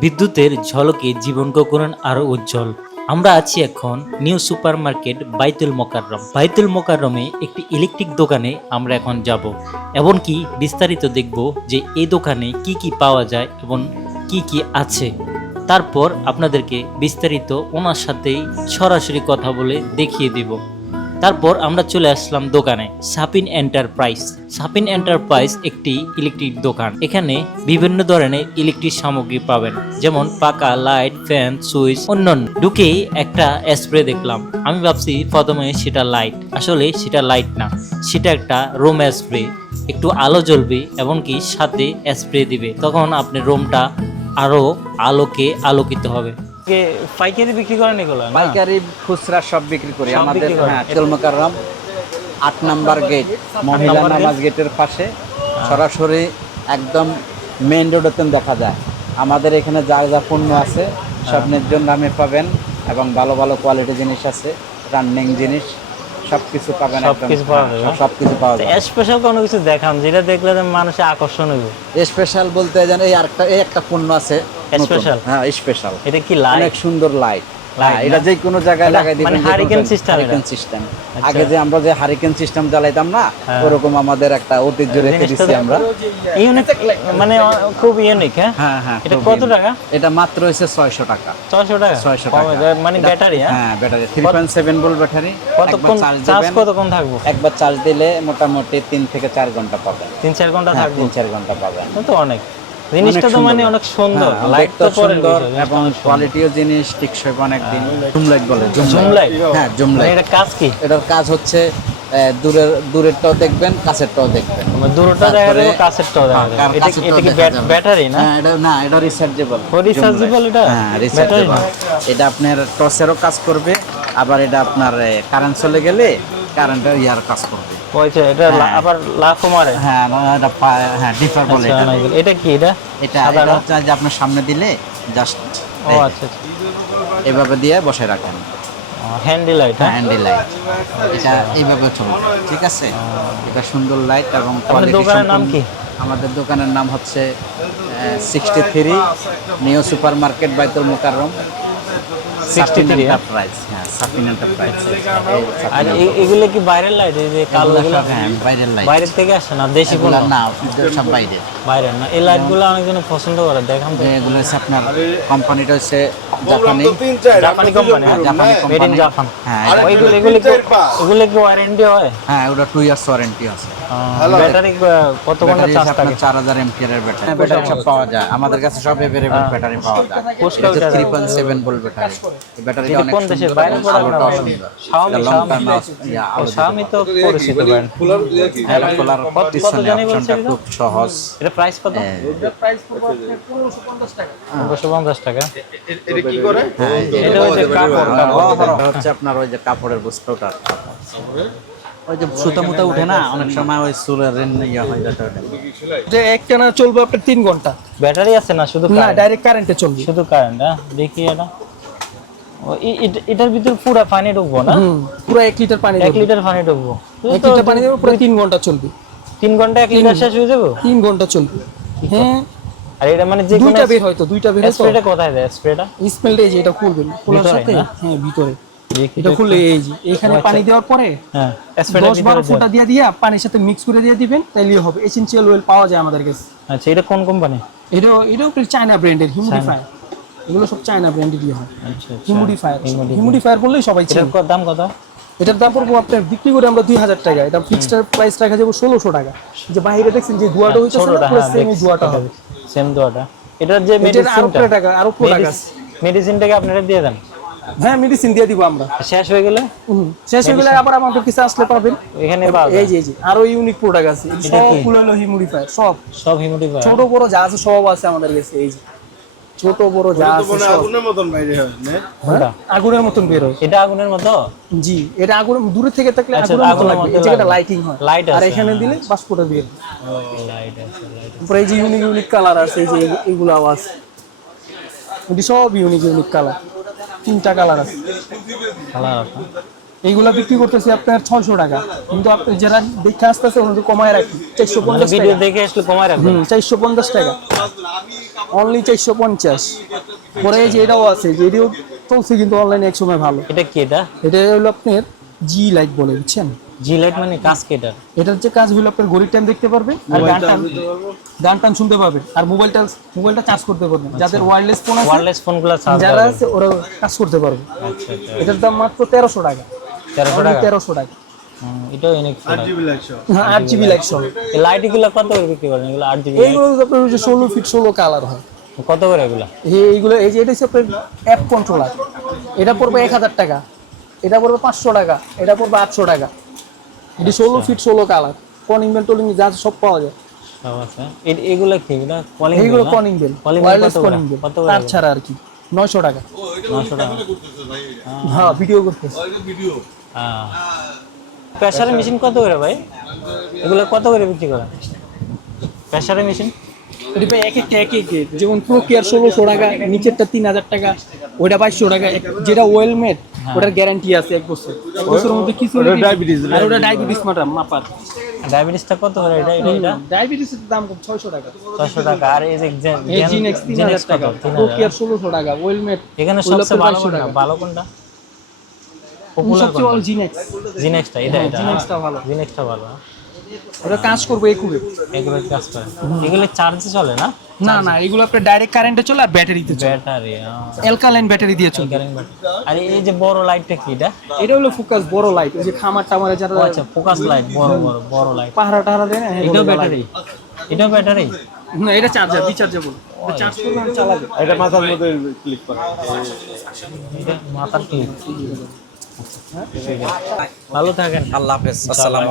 বিদ্যুতের ঝলকে জীবনকে করুন আরও উজ্জ্বল। আমরা আছি এখন new super market Baitul Mokarram. বাইতুল মোকাররমে একটি ইলেকট্রিক দোকানে আমরা এখন যাব, এমনকি বিস্তারিত দেখব যে এই দোকানে কি কি পাওয়া যায় এবং কি কি আছে। তারপর আপনাদেরকে বিস্তারিত ওনার সাথেই সরাসরি কথা বলে দেখিয়ে দিব। তারপর আমরা চলে আসলাম দোকানে, সাপিন এন্টারপ্রাইজ। সাপিন এন্টারপ্রাইজ একটি ইলেকট্রিক দোকান। এখানে বিভিন্ন ধরনের ইলেকট্রিক সামগ্রী পাবেন, যেমন পাকা লাইট, ফ্যান, সুইচ, অন্যান্য। ঢুকেই একটা স্প্রে দেখলাম। আমি ভাবছি প্রথমে সেটা লাইট। আসলে সেটা লাইট না, সেটা একটা রুম স্প্রে। একটু আলো জ্বলবে, এমনকি সাথে স্প্রে দিবে। তখন আপনি রুমটা আরও আলোকে আলোকিত হবে। পাইকারি বিক্রি করেন এগুলো পাইকারি খুচরা সব বিক্রি করি। আমাদের হ্যাঁ তেল আট নাম্বার গেট মহিলা নামাজ গেটের পাশে। সরাসরি একদম মেইন রোডেতে দেখা যায়। আমাদের এখানে যা যা পণ্য আছে সব ন্যায্য দামে পাবেন এবং ভালো ভালো কোয়ালিটি জিনিস আছে রানিং জিনিস সব কিছু পাবেন সবকিছু পাওয়া হ্যাঁ, সব কিছু পাওয়া যাবে। স্পেশাল কোনো কিছু দেখান যেটা দেখলে যে মানুষের আকর্ষণ হইব? স্পেশাল বলতে জানেন এই আরেকটা এই একটা পণ্য আছে Special? হ্যাঁ স্পেশাল এটা কি লাইট অনেক সুন্দর লাইট এটা যে কোনো জায়গায় লাগাই দিবেন মানে যে কোনো hurricane জায়গায়। system এটা? hurricane system। আচ্ছা। আগে যে আমরা যে হারিকেন সিস্টেম জ্বালাইতাম না হ্যাঁ। ওরকম আমাদের একটা ঐতিহ্য রেখে দিচ্ছি আমরা। ইউনিক মানে খুব ইউনিক হ্যাঁ? হ্যাঁ হ্যাঁ এটা কত টাকা? এটা মাত্র হচ্ছে ছয়শো টাকা। ছয়শো টাকা? ছয়শো কমে টাকা। মানে ব্যাটারি হ্যাঁ? হ্যাঁ battery. Three point seven volt battery. কতক্ষণ চার্জ কতক্ষণ থাকব? একবার চার্জ দিলে মোটামুটি তিন থেকে চার ঘণ্টা পাবেন। তিন চার ঘণ্টা হ্যাঁ, থাকব? তিন চার ঘণ্টা পাবেন। তো অনেক। জিনিসটা তো মানে অনেক সুন্দর। হ্যাঁ, লাইট তো সুন্দর এবং। কোয়ালিটিও জিনিস টিকসই অনেক দিন জুম লাইট বলে জুম লাইট হ্যাঁ জুম লাইট এটা কাজ কি? এটার কাজ হচ্ছে দূরের দূরেরটাও দেখবেন কাছেরটাও দেখবেন। মানে দূরটা দেখা যাবে কাছেরটাও দেখা হ্যাঁ, যাবে। এটা এটা কি। ব্যাটারি না? হ্যাঁ এটা না এটা রিচার্জেবল ও, rechargeable এটা? হ্যাঁ রিচার্জেবল এটা আপনার টসেরও কাজ করবে আবার এটা আপনার কারেন্ট চলে গেলে কারেন্টের ইয়ার কাজ করবে। ওইটা এটা আবার লাফও মারে। হ্যাঁ এটা হ্যাঁ ডিফার বলে আচ্ছা, এটা। কি এটা? এটা? হচ্ছে যে আপনার সামনে দিলে জাস্ট ও আচ্ছা আচ্ছা। এভাবে দিয়ে বসে রাখেন। হ্যান্ডি লাইট হ্যাঁ? হ্যান্ডেল লাইট এটা এইভাবে চলবে ঠিক আছে? এটা সুন্দর লাইট এবং quality দোকানের নাম কি? আমাদের দোকানের নাম হচ্ছে sixty three new super market Baitul Mukarram. 63 হ্যাঁ? হ্যাঁ সাফিন এন্টারপ্রাইজ আর এ- এগুলো কি বাইরের লাইট এই যে কালো হ্যাঁ বাইরের লাইট বাইরের থেকে আসে না দেশি কোনো? না সব বাইরে বাইরের না। এই লাইটগুলো অনেকজন পছন্দ করে দেখান তো। এগুলো হচ্ছে আপনার কোম্পানিটা হচ্ছে জাপানি জাপানি কোম্পানি জাপানি মেড ইন জাপান হ্যাঁ ওইগুলো এগুলো এগুলো কি ওয়ারেন্টি হয়? হ্যাঁ ওটা টু ইয়ার্স ওয়ারেন্টি আছে। ব্যাটারি কত ঘণ্টা চার্জ থাকে? চার হাজার এমপিয়ার এর ব্যাটারি। ব্যাটারি সব পাওয়া যায়। আমাদের কাছে সব এভেলেবেল ব্যাটারি পাওয়া যায়। পুষ্কর এটা battery. Three point seven volt battery. এই ব্যাটারিটা অনেক কোন দেশে বাইরে প্রোডাক্ট এটা ইয়া, ও আলো Xiaomi তো পরিচিত ব্র্যান্ড হ্যাঁ, খোলার পিছনে জানি অপশনটা বলছে খুব সহজ। এটা প্রাইস কত? হ্যাঁ, পনেরোশো পঞ্চাশ টাকা। হ্যাঁ, এই যে এটা হচ্ছে কাপড়। কাপড়। এটা হচ্ছে আপনার ওই যে কাপড়ের বস্ত্রটা। ওই যে সুতা মুতা উঠে না অনেক সময় ওই চুলের ইয়ে হয়ে যেতে ওটা। যে একটানা চলবে আপনার তিন ঘণ্টা। ব্যাটারি আছে না শুধু না ডাইরেক্ট কারেন্টে চলবে। শুধু কারেন্ট হ্যাঁ? দেখি এটা। এটার ভিতর পুরো পানি ঢুকবো না? পুরো এক লিটার পানি এক লিটার পানি ঢুকবো। এক লিটার পানি দেবো পুরো তিন ঘণ্টা চলবে। তিন ঘণ্টা এক লিটার শেষ হয়ে যাব? তিন ঘণ্টা চলবে। হ্যাঁ আর এটা মানে যে দুইটা বের হয়তো দুইটা বের হয়তো স্প্রেটা কোথায় দেয়? স্প্রেটা? স্মেলটা এই যে এটা খুলবেন খোলার সাথে? হ্যাঁ ভিতরে। এটা খুলে এই যে এখানে আচ্ছা। পানি দেওয়ার পরে হ্যাঁ স্প্রেটা ফুটা দিয়ে দিয়া পানির সাথে মিক্স করে দিয়ে দিবেন হবে। অয়েল পাওয়া যায় আমাদের কাছে। আচ্ছা এটা কোন কোম্পানি এটা এটাও চায়না ব্র্যান্ডের হিউমিডিফায়ার এগুলো সব চায়না ব্র্যান্ডের দিয়ে হয়। হিউমিডিফায়ার হিউমিডিফায়ার বললেই সবাই এটার চেনে। ক- দাম কত? এটার দাম পড়ব আপনার বিক্রি করে আমরা দুই হাজার টাকা। এটা ফিক্সড প্রাইস রাখা যাবে ষোলোশো টাকা। যে বাইরে দেখছেন যে দুয়াটা হইতেছে না পুরো হ্যাঁ সেম হবে। সেম দোয়াটা। এটার যে মেডিসিনটা টাকা? আরও প্রোডাক্ট আছে মেডিসিনটাকে আপনারা দিয়ে দেন। হ্যাঁ মেডিসিন দিয়ে দিব আমরা। শেষ হয়ে গেলে শেষ হয়ে গেলে আবার আমাদের কিছু আসলে পাবেন। এখানে এই যে আরও ইউনিক প্রোডাক্ট আছে। সবগুলো হলো হিউমিডিফায়ার সব। সব হিমুডিফায়ার ছোট বড় যা আছে সব আছে আমাদের কাছে এই যে। ছোট বড় যা আছে আগুনের মতন বাইরে হয় হ্যাঁ, আগুনের মতন বের হয়। এটা আগুনের মতো? জি এটা আগুন দূরে থেকে থাকলে আচ্ছা, আগুনের মতো মতো এই জায়গাটা লাইটিং হয়। Light আর এখানে হ্যাঁ। দিলে বাষ্পটা বের হয়। লাইট আছে লাইট তারপরে যে ইউনিক ইউনিক কালার আছে এই যে এইগুলাও আছে এটি সব ইউনিক ইউনিক কালার তিনটা কালার আছে। কালার আছে। এইগুলা বিক্রি করতেছি আপনার ছয়শো টাকা। কিন্তু আপনি যারা দেখে আসতেছে ওনাদের কমায় রাখি। চারশো মানে পঞ্চাশ ভিডিও দেখে আসলে কমায় রাখবেন? হুম চারশো পঞ্চাশ টাকা। অনলি চারশো পঞ্চাশ। পরে যে এটাও আছে যে এটাও চলছে কিন্তু অনলাইনে এক সময় ভালো। এটা কি এটা এটা হলো আপনার জি লাইট বলে বুঝছেন? জি লাইট মানে কাস্কেটার এটার যে কাজ হলো আপনার ঘড়ির টাইম দেখতে পারবে আর গান টান গান টান শুনতে পারবে আর মোবাইলটা মোবাইলটা চার্জ করতে পারবে। যাদের ওয়্যারলেস ফোন আছে ওয়্যারলেস ফোনগুলো চার্জ যারা আছে ওরা কাজ করতে পারবে। আচ্ছা আচ্ছা। এটার দাম মাত্র তেরোশো টাকা। তেরোশো টাকা? তেরোশো টাকা। এটাও অনেক হ্যাঁ আট জিবি লাইট লাইট এগুলো কত করে বিক্রি করেন? এগুলো আট জিবি এইগুলো আপনার হচ্ছে ষোলো ফিট ষোলো কালার হয়। কত করে এগুলো? এইগুলো এই যে এটা হচ্ছে আপনার অ্যাপ কন্ট্রোলার এটা পড়বে এক হাজার টাকা। এটা পড়বে পাঁচশো টাকা। এটা পড়বে আটশো টাকা। এটি ষোলো ফিট ষোলো কালার কনিং বেল টোলিং যা সব পাওয়া যায়। এগুলো কি? এগুলো কলিং বেল ওয়্যারলেস কত বেল তার ছাড়া আর কি। নয়শো টাকা। টাকা। হ্যাঁ ভিডিও করতে হ্যাঁ প্রেসারের মেশিন কত করে ভাই? এগুলো কত করে বিক্রি করেন প্রেসারের মেশিন এটি ভাই এক একটা এক এক যেমন প্রোকিয়ার ষোলোশো টাকা নিচেরটা তিন হাজার টাকা ওইটা বাইশশো টাকা। যেটা ওয়েল মেড ওটার গ্যারান্টি আছে এক বছর। এক বছরের মধ্যে কিছু ডায়াবেটিস আর ওটা ডায়াবেটিস মাটার মাপার। ডায়াবেটিসটা কত করে এটা? এটা এটা? ডায়াবেটিসের দাম কম ছয়শো টাকা। ছশো টাকা। আর এই যে জিনেক্স তিন জেনেক্স হাজার টাকা। কত? তিন ষোলোশো টাকা ওয়েল মেড এখানে সবচেয়ে ভালো কোনটা? ভালো কোনটা? পপুলার সবচেয়ে ভালো জিনেক্স জিনেক্সটা এটা এটা। জিনেক্সটা ভালো। জিনেক্সটা ভালো। ওটা কাজ করব একুবে এগুলো কাজ করে। এগুলো চার্জে চলে না? না না এগুলো আপনার ডাইরেক্ট কারেন্টে চলে আর ব্যাটারিতে চলে। ব্যাটারি অ্যালকালাইন ব্যাটারি দিয়ে চলে আর এই যে বড় লাইটটা কি এটা? এটা হলো ফোকাস বড় লাইট ওই যে খামার টামারে যারা ও আচ্ছা ফোকাস লাইট বড় বড় বড় লাইট পাহারা টাহারা দেয় না? হ্যাঁ, এটাও ব্যাটারি এটাও ব্যাটারি না এটা চার্জার রিচার্জেবল চার্জ করলে চালাবে। এটা মাথার মধ্যে ক্লিক করে। এটা মাথার ক্লিপ ভালো থাকেন। আল্লাহ হাফেজ। আসসালামু